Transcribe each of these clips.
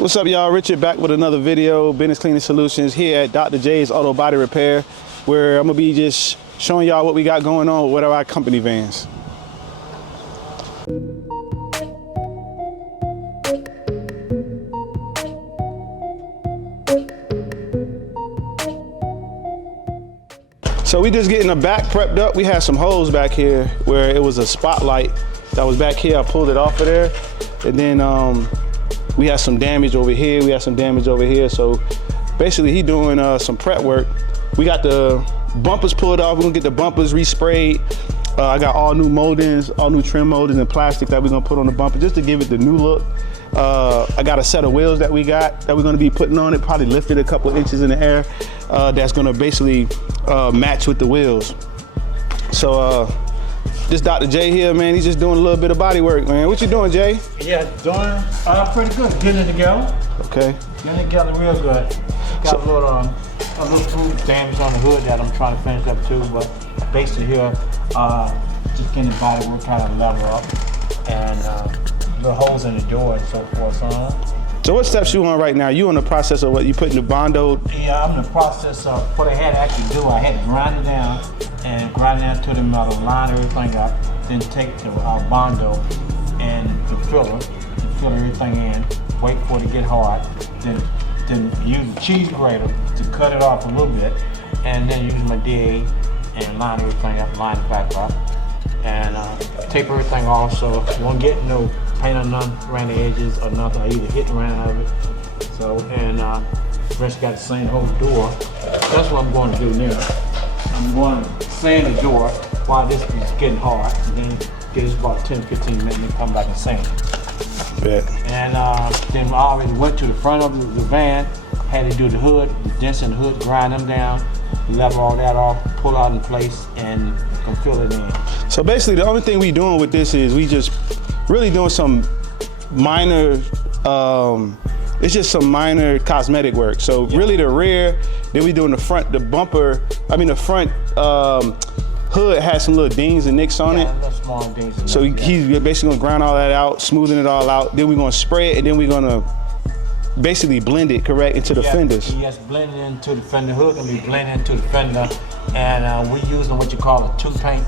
What's up, y'all? Richard back with another video. Bennett's Cleaning Solutions here at Dr. J's Auto Body Repair, where I'm gonna be just showing y'all what we got going on with our company vans. So we just getting the back prepped up. We had some holes back here where it was a spotlight that was back here. I pulled it off of there, and then we had some damage over here. We had some damage over here. So basically he doing some prep work. We got the bumpers pulled off. We're gonna get the bumpers resprayed. I got all new moldings, all new trim moldings and plastic that we're gonna put on the bumper just to give it the new look. I got a set of wheels that we're gonna be putting on it, probably lifted a couple inches in the air. That's gonna basically match with the wheels. So this Dr. J here, man, he's just doing a little bit of body work, man. What you doing, Jay? Yeah, doing pretty good. Getting it together. Okay. Getting it together real good. Got a little food damage on the hood that I'm trying to finish up too, but basically here, just getting the body work trying to level up, and the holes in the door and so forth. So what steps you on right now? You in the process of what you putting the Bondo? Yeah, I'm in the process of what I had to actually do. I had to grind it down to the metal, line everything up, then take the Bondo and the filler, and fill everything in, wait for it to get hard, then use the cheese grater to cut it off a little bit, and then use my DA and line everything up, line it back up, and tape everything off so you won't get no paint on none around the edges or nothing. I either hit around out of it. So, and first got to sand the whole door. That's what I'm going to do now. I'm going to sand the door while this is getting hard, and then get this about 10-15 minutes and come back and sand it. And then I already went to the front of the van, had to do the hood, the dents in the hood, grind them down, level all that off, pull out in place, and can fill it in. So basically the only thing we doing with this is we just really doing some minor, it's just some minor cosmetic work. So really the rear, then we doing the front, the bumper, the front hood has some little dings and nicks on it. Little small dings and so he's basically gonna grind all that out, smoothing it all out. Then we're gonna spray it, and then we're gonna basically blend it, correct, into the fenders. Yes, blend it into the fender. Hood gonna be blended into the fender, and we're using what you call a two-paint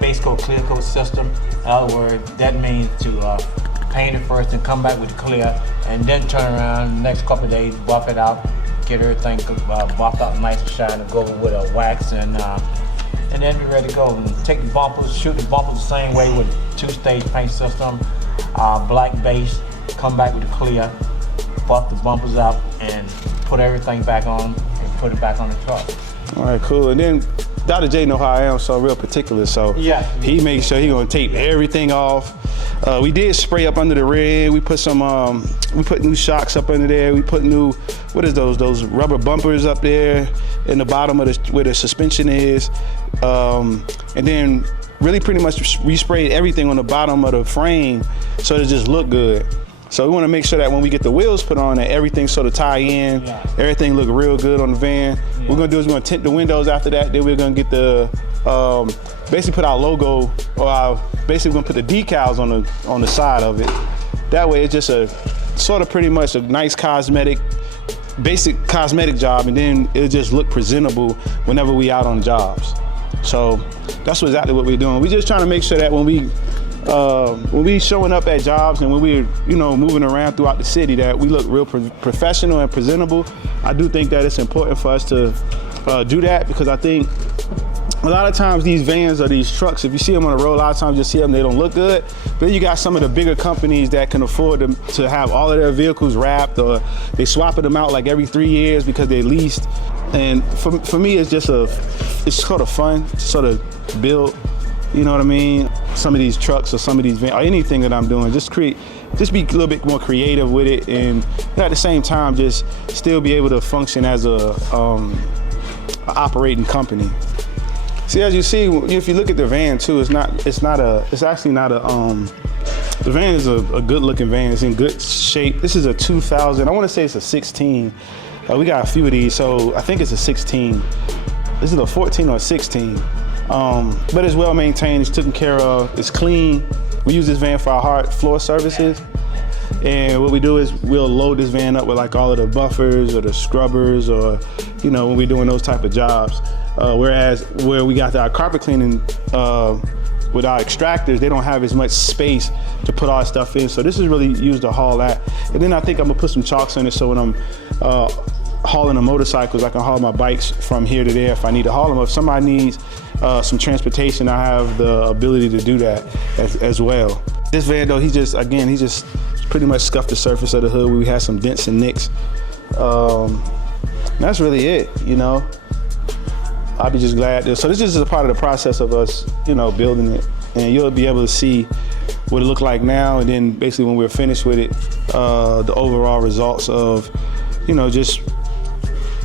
base coat, clear coat system. In other words, that means to paint it first and come back with clear, and then turn around the next couple of days, buff it out, get everything buffed out nice and shiny, go over with a wax, and then be ready to go. And take the bumpers, shoot the bumpers the same way with two-stage paint system, black base, come back with the clear, buff the bumpers up, and put everything back on and put it back on the truck. All right, cool. And then Dr. J know how I am, so I'm real particular. So yeah, he makes sure he gonna tape everything off. We did spray up under the rear. We put some, we put new shocks up under there. We put new, what is those rubber bumpers up there in the bottom of where the suspension is. And then really pretty much resprayed everything on the bottom of the frame so it just look good. So we want to make sure that when we get the wheels put on, that everything sort of tie in, everything look real good on the van. What we're gonna do is we're gonna tint the windows after that. Then we're gonna get the, basically put our logo, or basically we're gonna put the decals on the side of it. That way it's just a sort of pretty much a nice cosmetic, basic cosmetic job, and then it'll just look presentable whenever we out on jobs. So that's exactly what we're doing. We're just trying to make sure that when we showing up at jobs and when we're moving around throughout the city, that we look real professional and presentable. I do think that it's important for us to do that, because I think a lot of times these vans or these trucks, if you see them on the road, a lot of times you see them, they don't look good. But then you got some of the bigger companies that can afford to have all of their vehicles wrapped, or they swapping them out like every 3 years because they're leased. And for me, it's just it's sort of fun to sort of build, you know what I mean? Some of these trucks or some of these vans, or anything that I'm doing, just be a little bit more creative with it, and at the same time, just still be able to function as a operating company. See, as you see, if you look at the van too, it's actually not a, the van is a good looking van. It's in good shape. This is a 2000, I want to say it's a 16. We got a few of these, so I think it's a 16. This is a 14 or a 16. But it's well maintained, it's taken care of, it's clean. We use this van for our hard floor services. And what we do is we'll load this van up with like all of the buffers or the scrubbers, or, you know, when we're doing those type of jobs. Whereas where we got our carpet cleaning with our extractors, they don't have as much space to put all that stuff in. So this is really used to haul that. And then I think I'm gonna put some chocks in it, so when I'm hauling the motorcycles, I can haul my bikes from here to there if I need to haul them. If somebody needs some transportation, I have the ability to do that as well. This van though, he just pretty much scuffed the surface of the hood. We had some dents and nicks. That's really it, you know. I'll be just glad. So this is a part of the process of us, you know, building it. And you'll be able to see what it look like now, and then basically when we're finished with it, the overall results of, you know, just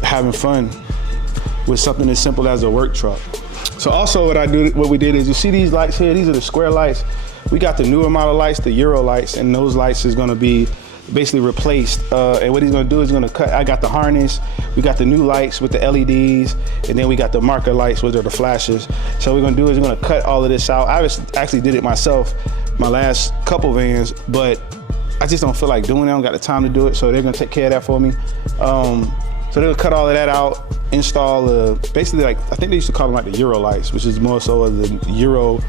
having fun with something as simple as a work truck. So also what we did is, you see these lights here, these are the square lights. We got the newer model lights, the Euro lights, and those lights is gonna be basically replaced. And what he's gonna do is gonna cut, I got the harness, we got the new lights with the LEDs, and then we got the marker lights, which are the flashes. So what we're gonna do is we're gonna cut all of this out. I actually did it myself, my last couple vans, but I just don't feel like doing it. I don't got the time to do it, so they're gonna take care of that for me. So they'll cut all of that out, install basically, like, I think they used to call them like the Euro lights, which is more so of the Euro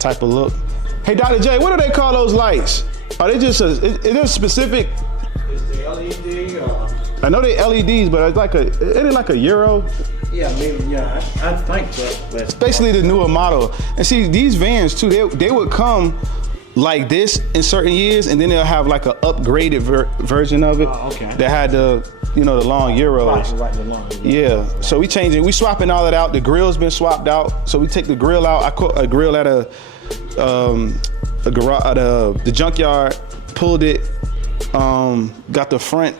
type of look. Hey, Dr. J, what do they call those lights? Are they just is there specific? Is the LED? I know they LEDs, but it's like isn't it like a Euro? Yeah, maybe. Yeah, I think so. It's basically the newer model. And see, these vans too, they would come like this in certain years, and then they'll have like an upgraded version of it. Oh, okay. That had the, you know, the long Euros. Right, the long. Yeah. So we swapping all that out. The grill's been swapped out. So we take the grill out. I caught a grill at the garage, the junkyard, pulled it, got the front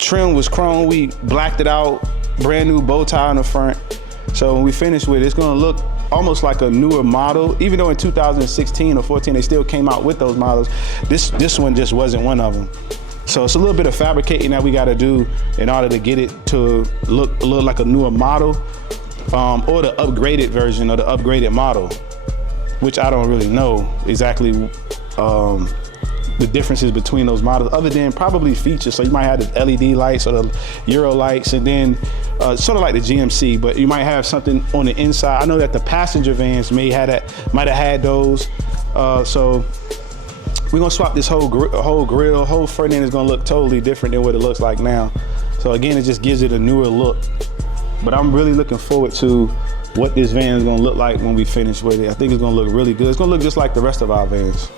trim was chrome, we blacked it out, brand new bow tie on the front. So when we finish with it, it's gonna look almost like a newer model, even though in 2016 or 14 they still came out with those models. This one just wasn't one of them. So it's a little bit of fabricating that we gotta do in order to get it to look a little like a newer model, or the upgraded version or the upgraded model, which I don't really know exactly the differences between those models, other than probably features. So you might have the LED lights or the Euro lights, and then sort of like the GMC, but you might have something on the inside. I know that the passenger vans might have had those. So we're gonna swap this whole grill, whole front end is gonna look totally different than what it looks like now. So again, it just gives it a newer look. But I'm really looking forward to what this van is gonna look like when we finish with it. I think it's gonna look really good. It's gonna look just like the rest of our vans.